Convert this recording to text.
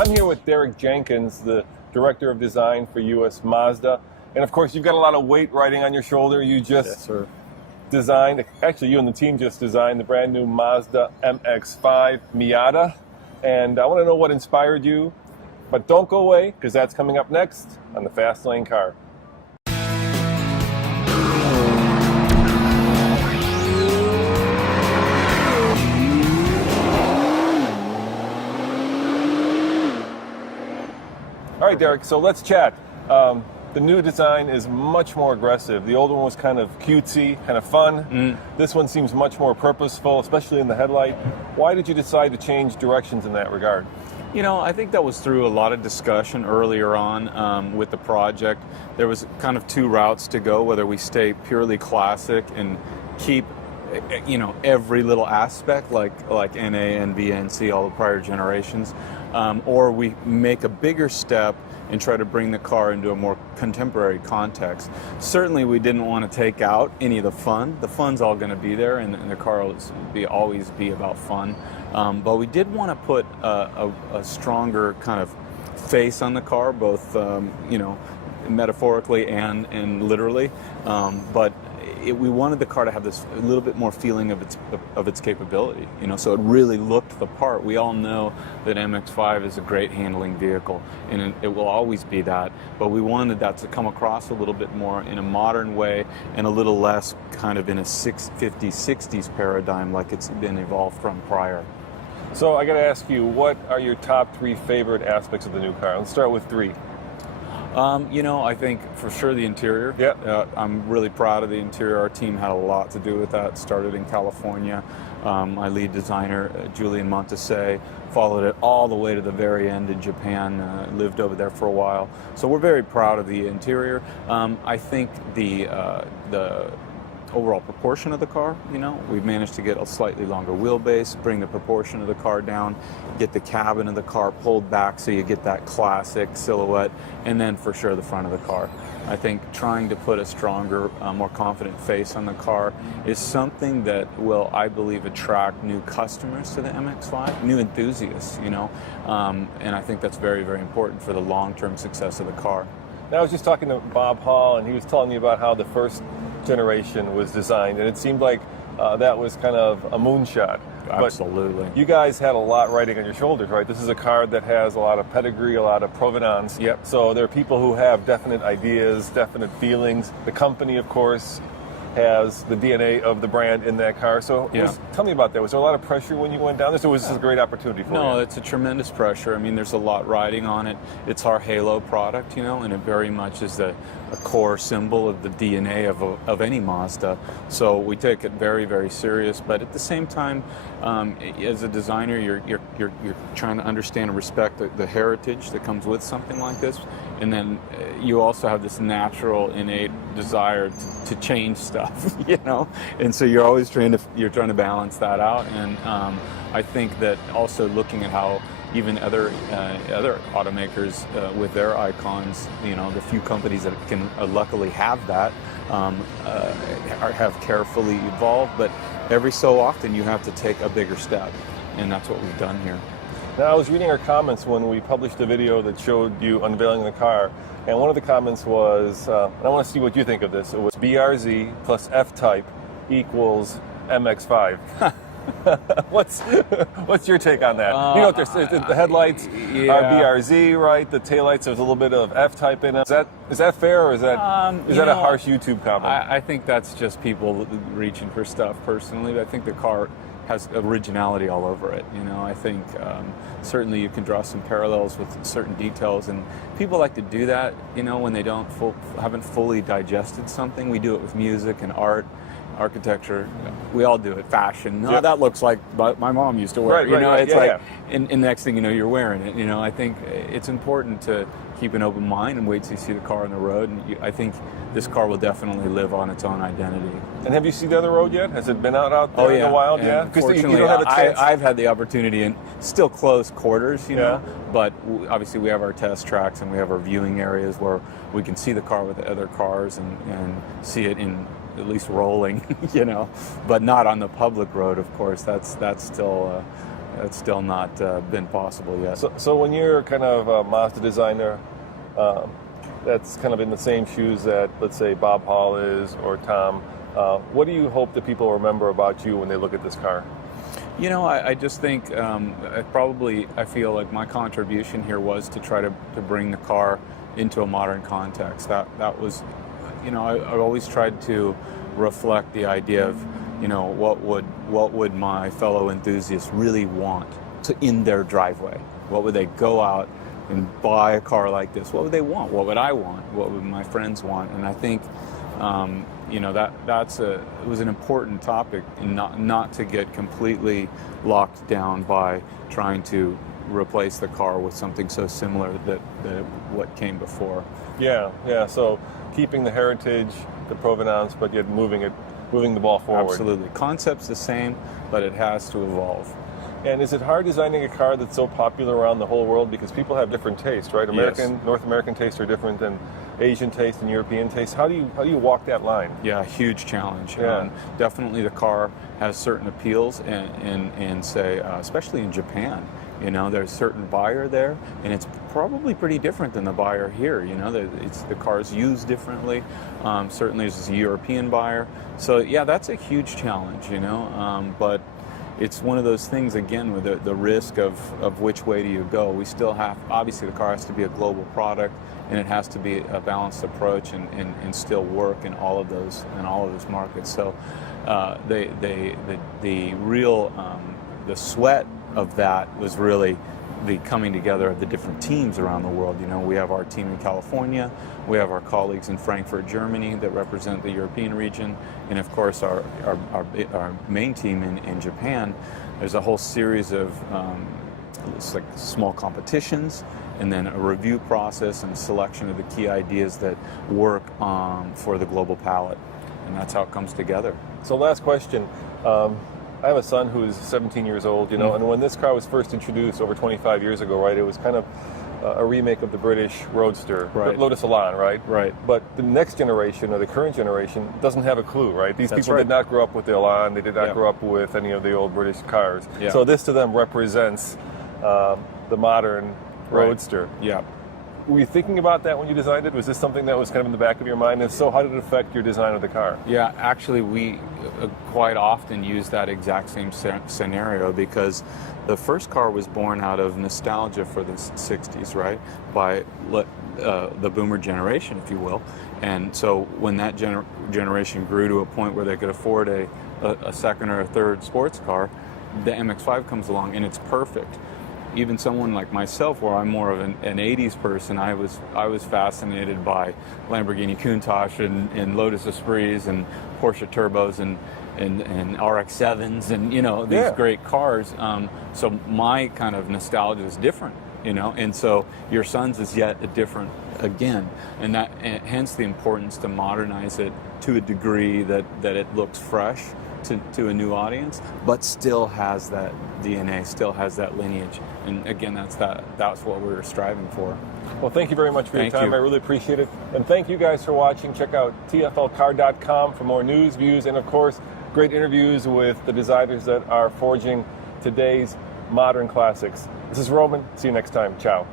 I'm here with Derek Jenkins, the Director of Design for US Mazda. And of course, you've got a lot of weight riding on your shoulder. You just designed, actually you and the team just designed the brand new Mazda MX-5 Miata. And I want to know what inspired you, but don't go away because that's coming up next on the Fast Lane Car. All right, Derek, so let's chat. The new design is much more aggressive. The old one was kind of cutesy, kind of fun. This one seems much more purposeful, especially in the headlight. Why did you decide to change directions in that regard? You know, I think that was through a lot of discussion earlier on with the project. There was kind of two routes to go, whether we stay purely classic and keep, you know, every little aspect like NA, NB, and C, all the prior generations, or we make a bigger step and try to bring the car into a more contemporary context. Certainly we didn't want to take out any of the fun. The fun's all going to be there, and the car will always be about fun. But we did want to put a stronger kind of face on the car, both you know, metaphorically and literally. But we wanted the car to have this a little bit more feeling of its capability, you know, so it really looked the part. We all know that MX-5 is a great handling vehicle, and it will always be that, but we wanted that to come across a little bit more in a modern way and a little less kind of in a 50s, 60s paradigm like it's been evolved from prior. So I got to ask you, what are your top three favorite aspects of the new car? Let's start with three. You know, I think for sure the interior. Yeah. I'm really proud of the interior. Our team had a lot to do with that. Started in California. My lead designer, Julian Montese, followed it all the way to the very end in Japan, lived over there for a while. So we're very proud of the interior. I think the overall proportion of the car, you know, we've managed to get a slightly longer wheelbase, bring the proportion of the car down, get the cabin of the car pulled back so you get that classic silhouette, and then for sure the front of the car. I think trying to put a stronger, more confident face on the car is something that will, I believe, attract new customers to the MX-5, new enthusiasts, you know, and I think that's very, very important for the long-term success of the car. Now, I was just talking to Bob Hall, and he was telling me about how the first generation was designed, and it seemed like that was kind of a moonshot. Absolutely. But you guys had a lot riding on your shoulders, right? This is a car that has a lot of pedigree, a lot of provenance. Yep. So there are people who have definite ideas, definite feelings. The company, of course, has the DNA of the brand in that car. So tell me about that. Was there a lot of pressure when you went down this, or was this a great opportunity for you? No, it's a tremendous pressure. I mean, there's a lot riding on it. It's our halo product, you know, and it very much is a core symbol of the DNA of any Mazda. So we take it very, very serious. But at the same time, as a designer, you're trying to understand and respect the heritage that comes with something like this. And then you also have this natural, innate desire to change stuff, you know. And so you're always trying to balance that out. And I think that also looking at how even other automakers with their icons, you know, the few companies that can luckily have that have carefully evolved. But every so often you have to take a bigger step, and that's what we've done here. Now, I was reading our comments when we published a video that showed you unveiling the car, and one of the comments was, and I want to see what you think of this, it was BRZ plus F-Type equals MX-5. What's your take on that? You know, the headlights are BRZ, right? The taillights, there's a little bit of F-Type in it. Is that fair, or is that a harsh YouTube comment? I think that's just people reaching for stuff personally, but I think the car has originality all over it. You know, I think certainly you can draw some parallels with certain details, and people like to do that, you know, when they haven't fully digested something. We do it with music and art, architecture. We all do it. Fashion. No, that looks like my mom used to wear it. You know, it's like, and the next thing you know, you're wearing it. You know, I think it's important to keep an open mind and wait till you see the car on the road. And I think this car will definitely live on its own identity. And have you seen the other road yet? Has it been out there in the wild? Yeah. Because you don't have a chance. I've had the opportunity in still close quarters, you know. But obviously we have our test tracks and we have our viewing areas where we can see the car with the other cars and see it in at least rolling, you know, but not on the public road, of course. That's still That's still not been possible yet. So when you're kind of a Mazda designer, that's kind of in the same shoes that, let's say, Bob Hall is or Tom, what do you hope that people remember about you when they look at this car? You know, I just think I feel like my contribution here was to try to bring the car into a modern context. That was, you know, I always tried to reflect the idea of, you know, what would my fellow enthusiasts really want in their driveway? What would they go out and buy a car like this? What would they want? What would I want? What would my friends want? And I think, you know, it was an important topic, and not to get completely locked down by trying to replace the car with something so similar that what came before. Yeah. So keeping the heritage, the provenance, but yet moving the ball forward. Absolutely. Concept's the same, but it has to evolve. And is it hard designing a car that's so popular around the whole world, because people have different tastes, right? North American tastes are different than Asian taste and European taste. How do you walk that line? Yeah, huge challenge. Yeah. Definitely the car has certain appeals, and say, especially in Japan, you know, there's a certain buyer there, and it's probably pretty different than the buyer here. You know, the car's used differently. Certainly there's a European buyer. So yeah, that's a huge challenge, you know, but it's one of those things, again, with the risk of which way do you go. We still have, obviously the car has to be a global product, and it has to be a balanced approach and still work in all of those markets. So the real the sweat of that was really the coming together of the different teams around the world. You know, we have our team in California, we have our colleagues in Frankfurt, Germany, that represent the European region, and of course our main team in Japan. There's a whole series of it's like small competitions, and then a review process and selection of the key ideas that work for the global palette, and that's how it comes together. So last question. I have a son who's 17 years old, you know, and when this car was first introduced over 25 years ago, right, it was kind of a remake of the British Roadster, right. Lotus Elan, right? Right. But the next generation, or the current generation, doesn't have a clue, right? These That's people right. did not grow up with the Elan, they did not grow up with any of the old British cars. Yeah. So this to them represents the modern Roadster. Yeah. Were you thinking about that when you designed it? Was this something that was kind of in the back of your mind? And so how did it affect your design of the car? Yeah, actually, we quite often use that exact same scenario, because the first car was born out of nostalgia for the 60s, right? By the boomer generation, if you will. And so when that generation grew to a point where they could afford a second or a third sports car, the MX-5 comes along, and it's perfect. Even someone like myself, where I'm more of an 80s person, I was fascinated by Lamborghini Countach and Lotus Esprits and Porsche Turbos and RX-7s and, you know, these great cars. So my kind of nostalgia is different, you know, and so your son's is yet a different again, and hence the importance to modernize it to a degree that it looks fresh to a new audience, but still has that DNA, still has that lineage. And again, that's what we're striving for. Well, thank you very much for your time. You. I really appreciate it. And thank you guys for watching. Check out tflcar.com for more news, views, and of course, great interviews with the designers that are forging today's modern classics. This is Roman. See you next time. Ciao.